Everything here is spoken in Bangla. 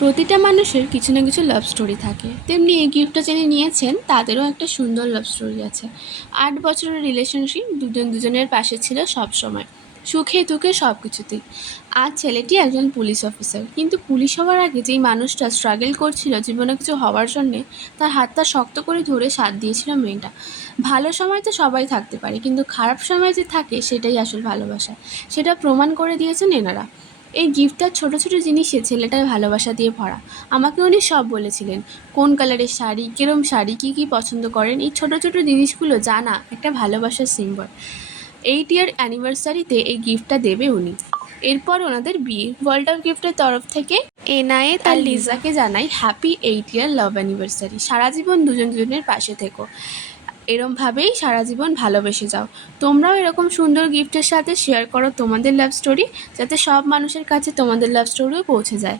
প্রতিটা মানুষের কিছু না কিছু লাভ স্টোরি থাকে, তেমনি এই গিফটটা যিনি নিয়েছেন তাদেরও একটা সুন্দর লাভ স্টোরি আছে। 8 বছরের রিলেশনশিপ, দুজনের পাশে ছিল সব সময়, সুখে দুঃখে সব কিছুতেই। আজ ছেলেটি একজন পুলিশ অফিসার, কিন্তু পুলিশ হওয়ার আগে যেই মানুষটা স্ট্রাগল করছিল জীবনে কিছু হওয়ার জন্যে, তার হাতটা শক্ত করে ধরে সাথ দিয়েছিল মেয়েটা। ভালো সময় তো সবাই থাকতে পারে, কিন্তু খারাপ সময় যে থাকে সেটাই আসল ভালোবাসা, সেটা প্রমাণ করে দিয়েছেন এনারা। এই গিফটটার ছোট ছোট জিনিসে ছেলেটার ভালোবাসা দিয়ে ভরা। আমাকে উনি সব বলেছিলেন, কোন কালারের শাড়ি, কিরম শাড়ি, কী পছন্দ করেন, এই ছোট ছোট জিনিসগুলো জানা একটা ভালোবাসার সিম্বল। 8 ইয়ার অ্যানিভার্সারিতে এই গিফটটা দেবে উনি। এরপর ওনাদের বিয়ে। ওয়ার্ল্ড অফ গিফটের তরফ থেকে এনআইএ তার লিজাকে জানাই হ্যাপি 8 ইয়ার লাভ অ্যানিভার্সারি। সারা জীবন দুজনের পাশে থেকো, এরমভাবেই সারা জীবন ভালোবেসে যাও। তোমরাও এরকম সুন্দর গিফটের সাথে শেয়ার করো তোমাদের লাভ স্টোরি, যাতে সব মানুষের কাছে তোমাদের লাভ স্টোরিও পৌঁছে যায়।